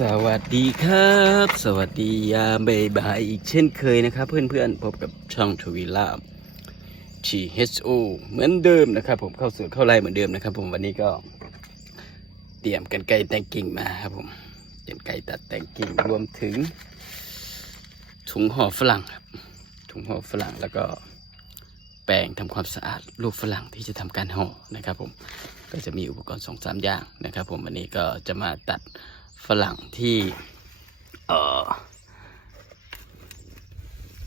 สวัสดีครับ สวัสดียามบ่ายอีกเช่นเคยนะครับ เพื่อนๆพบกับช่องทวีลาบ GHO เหมือนเดิมนะครับ ผมเข้าสู่เข้าไล่เหมือนเดิมนะครับ ผมวันนี้ก็ เตรียมกันไกรแต่งกิ่งมาครับผมกันไกรตัดแต่งกิ่งรวมถึง ถุงห่อฝรั่งครับถุงห่อฝรั่งแล้วก็แปรงทำความสะอาดลูกฝรั่งที่จะทำการห่อนะครับ ผมก็จะมีอุปกรณ์สองสามอย่างนะครับ ผมวันนี้ก็จะมาตัด ฝรั่งที่ เออ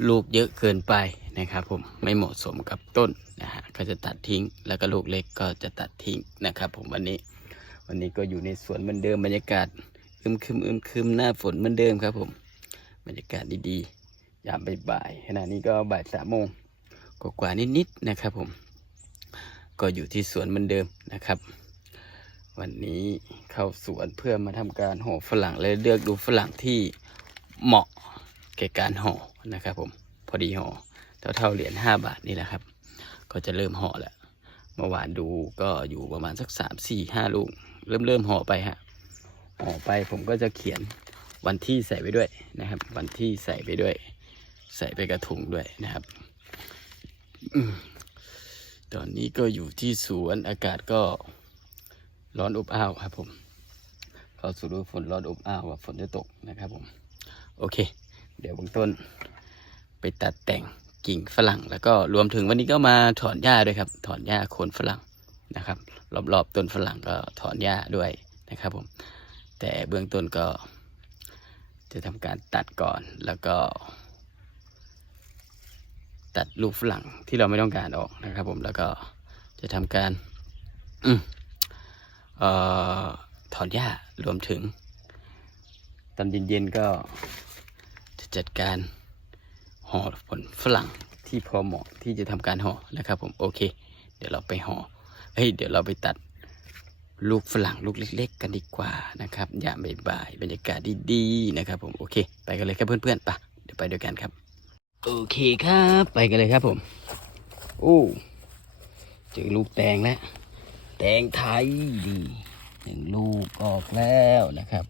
ลูกเยอะเกินไปนะครับผมไม่เหมาะสมกับต้นนะฮะก็จะตัดทิ้ง แล้วก็ลูกเล็กก็จะตัดทิ้งนะครับ ผมวันนี้ วันนี้ก็อยู่ในสวนเหมือนเดิมบรรยากาศอึมครึมอึมครึมหน้าฝนเหมือนเดิมครับ ผมบรรยากาศดีๆ ยามบ่ายๆขณะนี้ก็บ่ายสามโมงกว่าๆนิดๆนะครับ ผม ก็อยู่ที่สวนเหมือนเดิมนะครับ วันนี้เข้าสวนเพื่อมาทำการห่อฝรั่งและเลือกดูฝรั่งที่เหมาะแก่การห่อนะครับผมพอดีห่อเท่าๆเหรียญห้าบาทนี่แหละครับ ก็จะเริ่มห่อแล้วเมื่อวานดูก็อยู่ประมาณสักสามสี่ห้าลูก เริ่มเริ่มห่อไปฮะห่อไปผมก็จะเขียนวันที่ใส่ไปด้วยนะครับ วันที่ใส่ไปด้วย ใส่ไปกระถุงด้วยนะครับอตอนนี้ก็อยู่ที่สวนอากาศก็ ร้อนอบอ้าวครับผมเข้าสู่ฤดูฝนร้อนอบอ้าวว่าฝนจะตกนะครับผม โอเค เดี๋ยวเบื้องต้น ไปตัดแต่งกิ่งฝรั่ง แล้วก็รวมถึงวันนี้ก็มาถอนหญ้าด้วยครับ ถอนหญ้าโคนฝรั่งนะครับ รอบๆต้นฝรั่งก็ถอนหญ้าด้วยนะครับผม แต่เบื้องต้นก็ จะทำการตัดก่อนแล้วก็ ตัดลูกฝรั่งที่เราไม่ต้องการออกนะครับผมแล้วก็จะทำการ อืม ถอนหญ้ารวมถึงตอนเย็นๆก็จะจัดการห่อผลฝรั่งที่พอเหมาะที่จะทำการห่อนะครับผมโอเค เดี๋ยวเราไปห่อเฮ้ยเดี๋ยวเราไปตัดลูกฝรั่งลูกเล็ก ๆ กันดีกว่านะครับอย่ามบ่ายบรรยากาศดีๆนะครับผมโอเค ไปกันเลยครับเพื่อนๆปะเดี๋ยวไปด้วยกันครับ โอเคครับ ไปกันเลยครับผมโอ้เจอลูกแตงแล้ว แตงไทยดีหนึ่งลูกออกแล้วนะครับ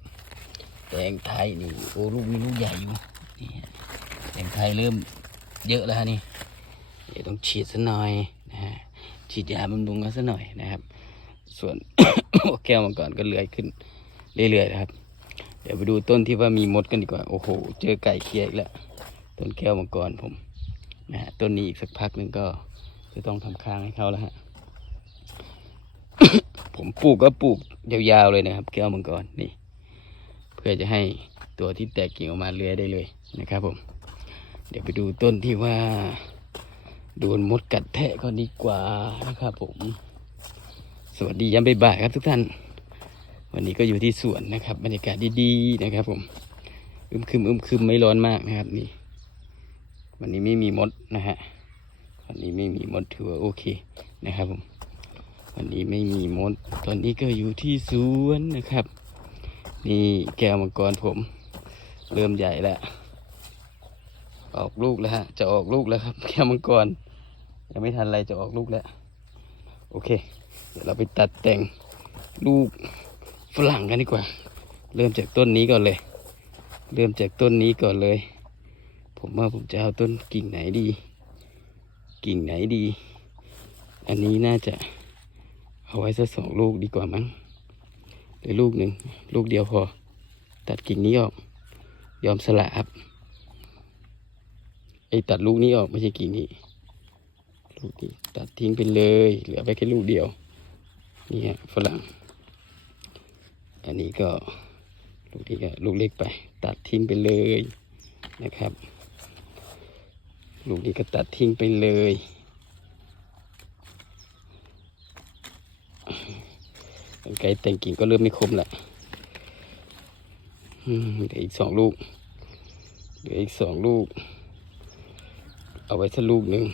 แตงไทยนี่โอ้ลูกนี้ลูกใหญ่อยู่นี่แตงไทยเริ่มเยอะแล้วนี่เดี๋ยวต้องฉีดซะหน่อยนะฮะฉีดยาบำรุงกันซะหน่อยนะครับ ส่วนแก้วมังกรก็เลื้อยขึ้นเรื่อยๆนะครับ เดี๋ยวไปดูต้นที่ว่ามีมดกันดีกว่าโอ้โห เจอไก่เคียอีกแล้วต้นแก้วมังกรผมนะฮะต้นนี้อีกสักพักหนึ่งก็จะต้องทำค้างให้เขาแล้วฮะ ผมปลูกก็ปลูกยาวๆเลยนะครับ แก้วมังกรนี่ เพื่อจะให้ตัวที่แตกกิ่งออกมาเลื้อยได้เลยนะครับ ผม เดี๋ยวไปดูต้นที่ว่าโดนมดกัดแทะก่อนดีกว่านะครับ ผม สวัสดียามบ่ายครับทุกท่าน วันนี้ก็อยู่ที่สวนนะครับ บรรยากาศดีๆนะครับ ผมอึมครึมอึมครึมไม่ร้อนมากนะครับ นี่ วันนี้ไม่มีมดนะฮะวันนี้ไม่มีมดถือว่าโอเคนะครับผม วันนี้ไม่มีมด ตอนนี้ก็อยู่ที่สวนนะครับ นี่แก้วมังกรผม เริ่มใหญ่แล้ว ออกลูกแล้วฮะ จะออกลูกแล้วครับ แก้วมังกร ยังไม่ทันอะไรจะออกลูกแล้ว โอเค เดี๋ยวเราไปตัดแต่งลูกฝรั่งกันดีกว่า เริ่มจากต้นนี้ก่อนเลย เริ่มจากต้นนี้ก่อนเลย ผมว่าผมจะเอาต้นกิ่งไหนดี กิ่งไหนดี อันนี้น่าจะ เอาไว้สักสองลูกดีกว่ามั้งหรือลูกหนึ่งลูกเดียวพอ ตัดกิ่งนี้ออก ยอมสละครับไอ้ตัดลูกนี้ออกไม่ใช่กิ่งนี้ลูกนี้ตัดทิ้งไปเลย เหลือไว้แค่ลูกเดียวนี่ฮะฝรั่ง อันนี้ก็ลูกนี้ก็ลูกเล็กไป ตัดทิ้งไปเลยนะครับ ลูกนี้ก็ตัดทิ้งไปเลยกรร ไกรแต่งกิ่งก็เริ่มไม่คมละอืมเหลืออีกสองลูกเหลืออีกสองลูก เอาไว้สักลูกหนึ่ง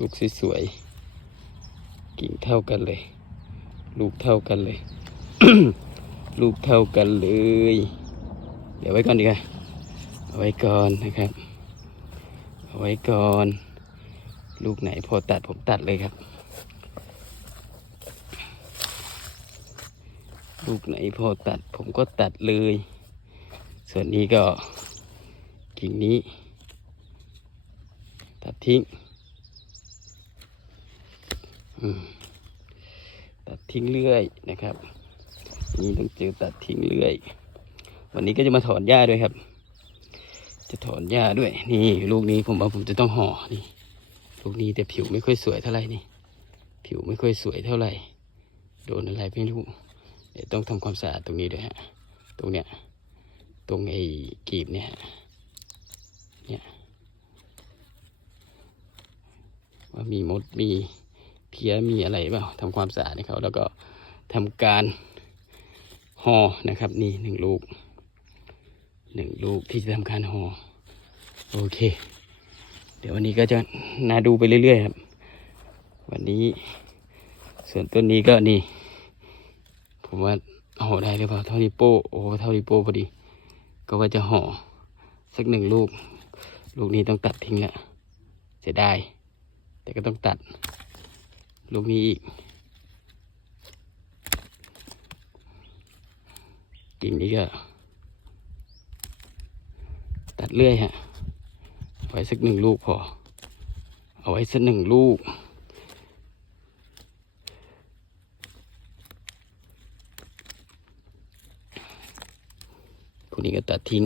ลูกสวยๆกิ่งเท่ากันเลย ลูกเท่ากันเลย ลูกเท่ากันเลย เดี๋ยวไว้ก่อนดีกว่าเอาไว้ก่อนนะครับ เอาไว้ก่อน ลูกไหนพอตัดผมตัดเลยครับ ลูกไหนพอตัดผมก็ตัดเลย ส่วนนี้ก็กิ่งนี้ ตัดทิ้งตัดทิ้งเรื่อยนะครับนนี่ต้องเจอตัดทิ้งเรื่อย วันนี้ก็จะมาถอนหญ้าด้วยครับ จะถอนหญ้าด้วย นี่ลูกนี้ผมว่าผมจะต้องห่อนี่ลูกนี้แต่ผิวไม่ค่อยสวยเท่าไหร่นี่ ผิวไม่ค่อยสวยเท่าไหร่ โดนอะไรไม่รู้ เดี๋ยวต้องทำความสะอาดตรงนี้ด้วยฮะ ตรงเนี้ย ตรงไอ้กีบเนี่ยเนี่ย ว่ามีมด มีเพี้ย มีอะไรเปล่าทำความสะอาดให้เขา แล้วก็ทำการห่อนะครับ นี่หนึ่งลูกหนึ่งลูกที่จะทำการห่อโอเค เดี๋ยววันนี้ก็จะนาดูไปเรื่อยๆครับ วันนี้ส่วนต้นนี้ก็นี่ ผมว่าห่อได้หรือเปล่าเท่านี้โป้โอ้เท่านี้โป้พอดี ก็ว่าจะห่อสักหนึ่งลูก ลูกนี้ต้องตัดทิ้งแล้วเสียดายแต่ก็ต้องตัด ลูกนี้อีก กิ่งนี้ก็ ตัดเลื่อยฮะไว้สักหนึ่งลูกพอ เอาไว้สักหนึ่งลูก พวก นี้ก็ตัดทิ้ง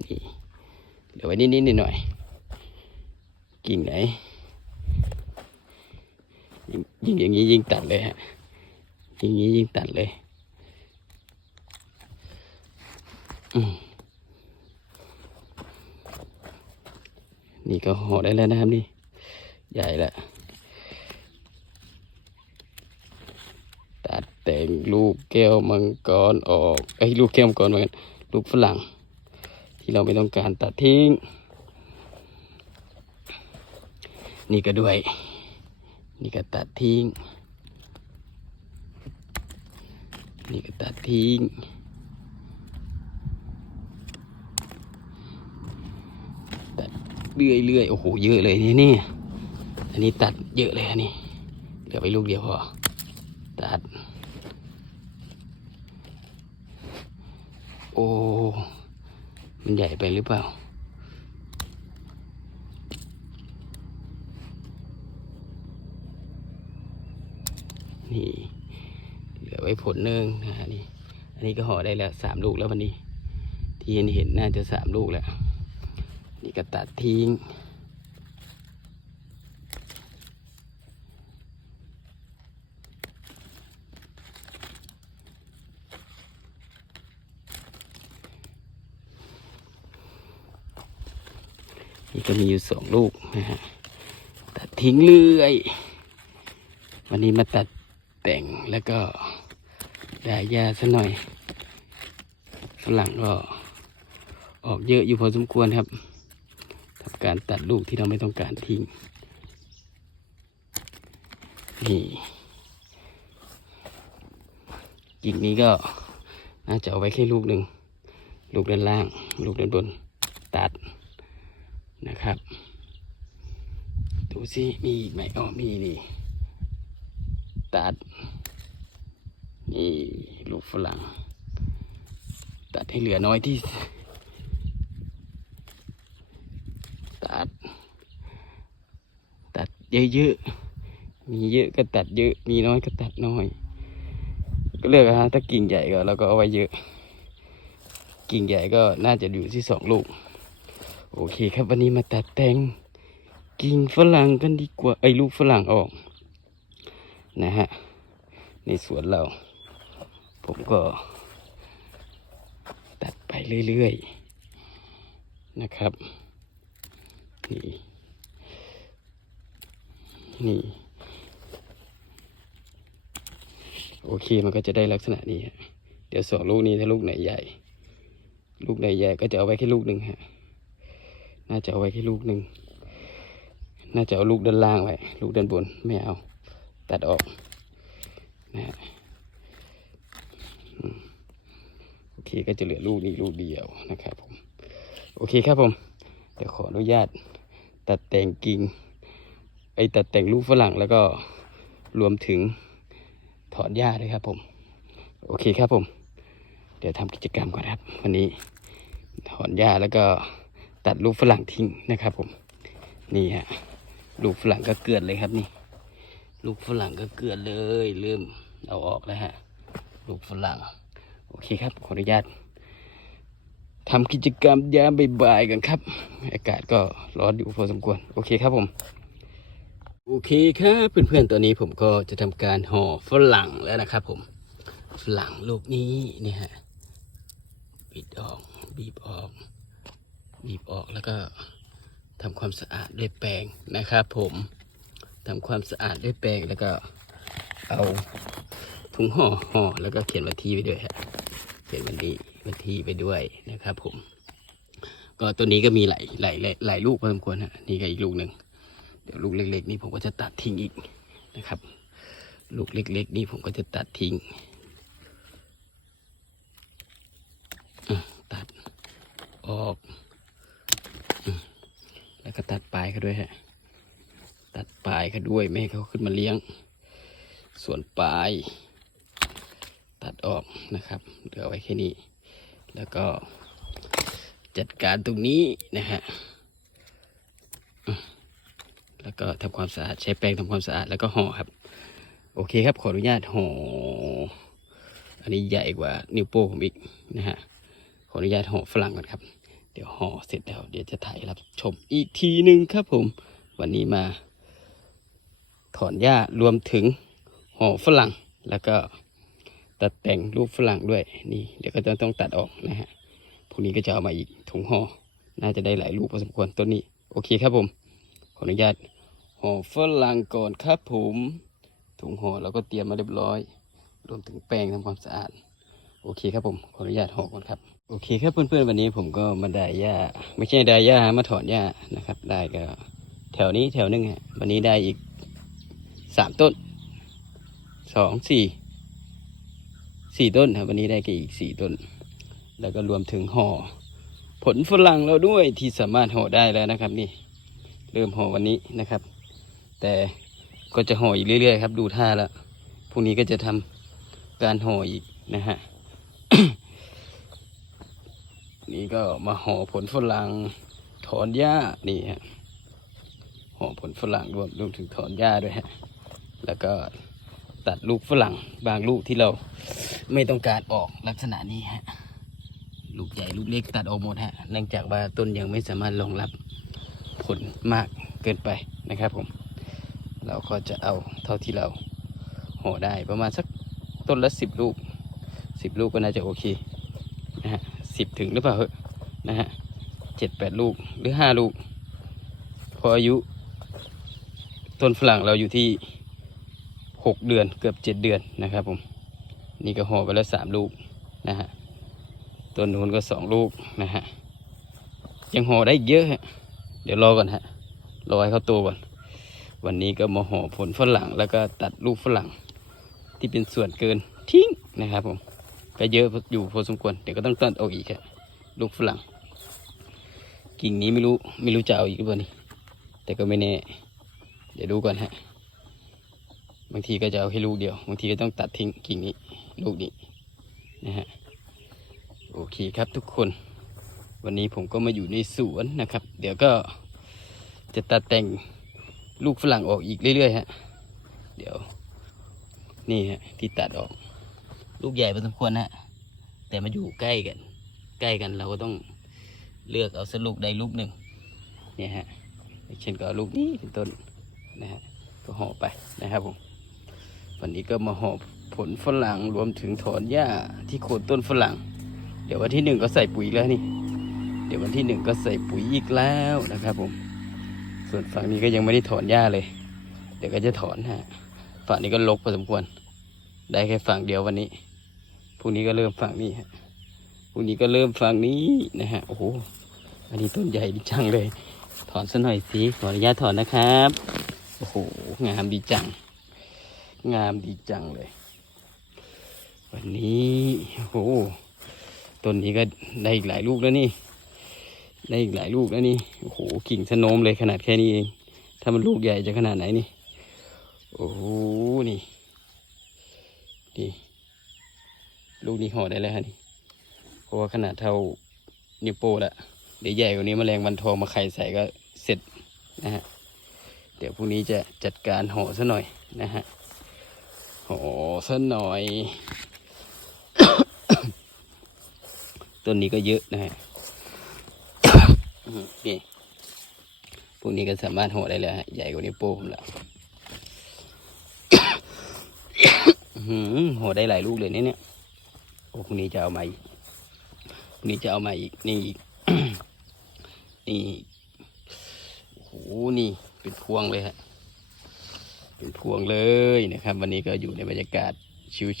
นี่เหลือไว้นิดๆหน่อยๆกิ่งไหนยิงยิงอย่างนี้ยิงตัดเลยฮะยิงอย่างนี้ยิงตัดเลย อืม นี่ก็ห่อได้แล้วนะครับนี่ ใหญ่ละตัดแต่งลูกแก้วมังกรออกไอ้ลูกแก้วมังกรเหมือนกันลูกฝรั่ง ที่เราไม่ต้องการตัดทิ้ง นี่ก็ด้วย นี่ก็ตัดทิ้ง นี่ก็ตัดทิ้ง ตัด เรื่อยๆโอ้โหเยอะเลยนี่นี่อันนี้ตัดเยอะเลยอันนี้เหลือไปลูกเดียวพอตัด โอ้มันใหญ่ไปหรือเปล่านี่เหลือไว้ผลหนึ่งนะฮะนี่ อันนี้ก็ห่อได้แล้วสามลูกแล้ววันนี้ ที่เห็นเห็นน่าจะสามลูกแล้ว นี่ก็ตัดทิ้ง นี่ก็มีอยู่สองลูกนะฮะ ตัดทิ้งเรื่อย วันนี้มาตัดแต่งแล้วก็ได้ยาซะหน่อยฝรั่งก็ออกเยอะอยู่พอสมควรครับ การตัดลูกที่เราไม่ต้องการทิ้ง นี่กิ่งนี้ก็น่าจะเอาไว้แค่ลูกหนึ่ง ลูกด้านล่าง ลูกด้านบน ตัดนะครับ ดูสิมีอีกไหมอ๋อมีนี่ ตัด นี่ ลูกฝรั่ง ตัดให้เหลือน้อยที่ ตัด ตัดเยอะๆ มีเยอะก็ตัดเยอะ มีน้อยก็ตัดน้อย ก็เลือกอะฮะถ้ากิ่งใหญ่ก็เราก็เอาไว้เยอะ กิ่งใหญ่ก็น่าจะอยู่ที่สองลูก โอเคครับวันนี้มาตัดแต่งกิ่งฝรั่งกันดีกว่า ไอ้ลูกฝรั่งออก นะฮะ ในสวนเรา ผมก็ตัดไปเรื่อย ๆ นะครับ นี่นี่ โอเคมันก็จะได้ลักษณะนี้ฮะเดี๋ยวสองลูกนี้ถ้าลูกไหนใหญ่ ลูกไหนใหญ่ก็จะเอาไว้แค่ลูกหนึ่งฮะ น่าจะเอาไว้แค่ลูกหนึ่ง น่าจะเอาลูกด้านล่างไว้ ลูกด้านบนไม่เอา ตัดออกนะฮะโอเคก็จะเหลือลูกนี้ลูกเดียวนะครับผม โอเคครับผม เดี๋ยวขออนุญาต ตัดแต่งกิ่ง ไอ้ตัดแต่งลูกฝรั่งแล้วก็รวมถึงถอนหญ้าด้วยครับผม โอเคครับผม เดี๋ยวทำกิจกรรมก่อนครับ วันนี้ถอนหญ้าแล้วก็ตัดลูกฝรั่งทิ้งนะครับผม นี่ฮะลูกฝรั่งก็เกลือนเลยครับนี่ ลูกฝรั่งก็เกลือนเลย เริ่มเอาออกแล้วฮะ ลูกฝรั่ง โอเคครับ ขออนุญาต ทำกิจกรรมยามบ่ายๆกันครับ อากาศก็ร้อนอยู่พอสมควร โอเคครับผม โอเคครับเพื่อนๆตอนนี้ผมก็จะทำการห่อฝรั่งแล้วนะครับผม ฝรั่งลูกนี้เนี่ยฮะปิดออก บีบออก บีบออกแล้วก็ทำความสะอาดด้วยแปรงนะครับผมทำความสะอาดด้วยแปรงแล้วก็เอาถุงห่อห่อแล้วก็เขียนวันที่ไปด้วยฮะเขียนวันนี้ วันที่ไปด้วยนะครับ ผม ก็ตัวนี้ก็มีหลายหลายหลายลูกพอสมควรฮะนี่ก็อีกลูกหนึ่งเดี๋ยวลูกเล็ก ๆ นี่ผมก็จะตัดทิ้งอีกนะครับ ลูกเล็ก ๆ นี่ผมก็จะตัดทิ้งตัดออก แล้วก็ตัดปลายเขาด้วยฮะตัดปลายเขาด้วยไม่ให้เขาขึ้นมาเลี้ยง ส่วนปลาย ตัดออกนะครับเหลือไว้แค่นี้ แล้วก็จัดการตรงนี้นะฮะแล้วก็ทำความสะอาดใช้แปรงทำความสะอาดแล้วก็ห่อครับ โอเคครับขออนุญาตห่ออันนี้ใหญ่กว่านิ้วโป้งผมอีกนะฮะขออนุญาตห่อฝรั่งก่อนครับ เดี๋ยวห่อเสร็จแล้วเดี๋ยวจะถ่ายรับชมอีกทีหนึ่งครับผม วันนี้มา ถอนหญ้ารวมถึงห่อฝรั่งแล้วก็ ตัดแต่งรูปฝรั่งด้วยนี่เดี๋ยวก็จะต้องตัดออกนะฮะพรุ่งนี้ก็จะเอามาอีกถุงห่อน่าจะได้หลายรูปพอสมควรต้นนี้ โอเคครับผมขออนุญาตห่อฝรั่งก่อนครับผมถุงห่อเราก็เตรียมมาเรียบร้อย รวมถึงแป้งทำความสะอาด โอเคครับผมขออนุญาตห่อก่อนครับโอเคครับเพื่อนๆวันนี้ผมก็มาได้หญ้าไม่ใช่ได้หญ้ามาถอนหญ้านะครับ ได้ก็แถวนี้แถวนึงฮะวันนี้ได้อีกสามต้นสองสี่ สี่ต้นครับวันนี้ได้ก็อีกสี่ต้น แล้วก็รวมถึงห่อผลฝรั่งเราด้วยที่สามารถห่อได้แล้วนะครับนี่ เริ่มห่อวันนี้นะครับ แต่ก็จะห่ออีกเรื่อยๆครับ ดูท่าแล้วพรุ่งนี้ก็จะทำการห่ออีกนะฮะนี่ก็มาห่อผลฝรั่งถอนหญ้านี่ฮะห่อผลฝรั่งรวมรวมถึงถอนหญ้าด้วยฮะแล้วก็ตัดลูกฝรั่งบางลูกที่เรา ไม่ต้องการออกลักษณะนี้ฮะลูกใหญ่ลูกเล็กตัดออกหมดฮะเนื่องจากว่าต้นยังไม่สามารถรองรับผลมากเกินไปนะครับผม เราก็จะเอาเท่าที่เราห่อได้ประมาณสักต้นละสิบลูกสิบลูกก็น่าจะโอเคนะฮะสิบถึงหรือเปล่าเหอะนะฮะเจ็ดแปดลูกหรือห้าลูก พออายุต้นฝรั่งเราอยู่ที่หกเดือนเกือบเจ็ดเดือนนะครับผม นี่ก็ห่อไปแล้วสามลูกนะฮะต้นนู้นก็สองลูกนะฮะยังห่อได้อีกเยอะฮะเดี๋ยวรอก่อนฮะรอให้เขาโตก่อน วันนี้ก็มาห่อผลฝรั่งแล้วก็ตัดลูกฝรั่งที่เป็นส่วนเกินทิ้งนะครับผมก็เยอะอยู่พอสมควรเดี๋ยวก็ต้องตัดออกอีกครับลูกฝรั่ง กิ่งนี้ไม่รู้ไม่รู้จะเอาอีกหรือเปล่านี่แต่ก็ไม่แน่ เดี๋ยวดูก่อนฮะ บางทีก็จะเอาให้ลูกเดียว บางทีก็ต้องตัดทิ้งกิ่งนี้ ลูกนี้นะฮะโอเคครับทุกคน วันนี้ผมก็มาอยู่ในสวนนะครับ เดี๋ยวก็จะตัดแต่งลูกฝรั่งออกอีกเรื่อยๆฮะเดี๋ยว นี่ฮะที่ตัดออก ลูกใหญ่พอสมควรฮะแต่มาอยู่ใกล้กัน ใกล้กันเราก็ต้องเลือกเอาสักลูกใดลูกหนึ่งเนี่ยฮะเช่นก็ลูกนี้เป็นต้นนะฮะก็ห่อไปนะครับผม วันนี้ก็มาห่อผลฝรั่งรวมถึงถอนหญ้าที่โคนต้นฝรั่ง เดี๋ยววันที่หนึ่งก็ใส่ปุ๋ยแล้วนี่ เดี๋ยววันที่หนึ่งก็ใส่ปุ๋ยอีกแล้วนะครับผม ส่วนฝั่งนี้ก็ยังไม่ได้ถอนหญ้าเลย เดี๋ยวก็จะถอนฮะ ฝั่งนี้ก็ลกพอสมควร ได้แค่ฝั่งเดียววันนี้ พรุ่งนี้ก็เริ่มฝั่งนี้ฮะ พรุ่งนี้ก็เริ่มฝั่งนี้นะฮะ โอ้โห อันนี้ต้นใหญ่ดีจังเลย ถอนซะหน่อยสิ ขออนุญาตถอนนะครับ โอ้โห งามดีจัง งามดีจังเลย วันนี้โอ้โหต้นนี้ก็ได้อีกหลายลูกแล้วนี่ ได้อีกหลายลูกแล้วนี่โอ้โหกิ่งสโนมเลยขนาดแค่นี้เอง ถ้ามันลูกใหญ่จะขนาดไหนนี่ โอ้โหนี่นี่ลูกนี้ห่อได้แล้วฮะนี่เพราะว่าขนาดเท่านิ้วโป้ละเดี๋ยวใหญ่กว่านี้แมลงวันทองมาไข่ใส่ก็เสร็จนะฮะเดี๋ยวพรุ่งนี้จะจัดการห่อซะหน่อยนะฮะ ห่อซะหน่อย ต้นนี้ก็เยอะนะฮะนี่พวกนี้ก็สามารถห่อได้แล้วฮะ ใหญ่กว่านิ้วโป้มแล้วอื้อหือห่อได้หลายลูกเลยเนี่ยเนี่ยโอ้พรุ่งนี้จะเอามาอีกพรุ่งนี้จะเอามาอีก นี่อีก นี่ โอ้โห นี่ เป็นพวงเลยฮะ เป็นพวงเลยนะครับ วันนี้ก็อยู่ในบรรยากาศ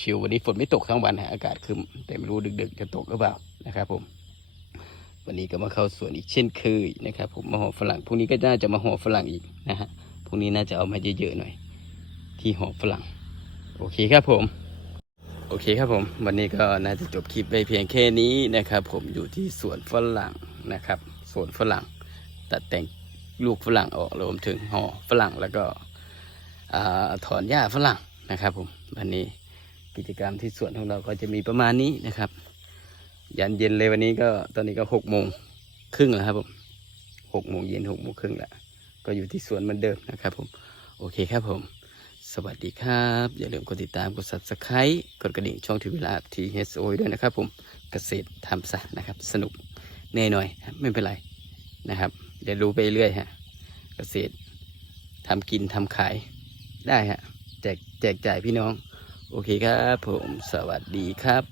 ชิวๆวันนี้ฝนไม่ตกทั้งวันฮะอากาศคึมแต่ไม่รู้ดึกๆ จะตกหรือเปล่านะครับ ผม วันนี้ก็มาเข้าสวนอีกเช่นเคยนะครับ ผมมาห่อฝรั่งพรุ่งนี้ก็น่าจะมาห่อฝรั่งอีกนะฮะพรุ่งนี้น่าจะเอามาเยอะๆหน่อย ที่ห่อฝรั่ง โอเคครับผม โอเคครับผม วันนี้ก็น่าจะจบคลิปไปเพียงแค่นี้นะครับ ผมอยู่ที่สวนฝรั่งนะครับสวนฝรั่ง ตัดแต่งลูกฝรั่งออกรวมถึงห่อฝรั่งแล้วก็ ถอนหญ้าฝรั่งนะครับผมวันนี้กิจกรรมที่สวนของเราก็จะมีประมาณนี้นะครับ ยันเย็นเลยวันนี้ก็ตอนนี้ก็หกโมงครึ่งแล้วครับผมหกโมงเย็นหกโมงครึ่งแล้วก็อยู่ที่สวนเหมือนเดิมนะครับผมโอเคครับผม สวัสดีครับ อย่าลืมกดติดตามกด subscribe กดกระดิ่งช่องทีวีลาทีเฮสโอด้วยนะครับผมเกษตรทำซะนะครับ สนุกแน่หน่อยไม่เป็นไรนะครับเดี๋ยวรู้ไปเรื่อยฮะเกษตรทำกินทำขาย ได้ฮะแจกแจกจ่ายพี่น้อง โอเคครับผมสวัสดีครับ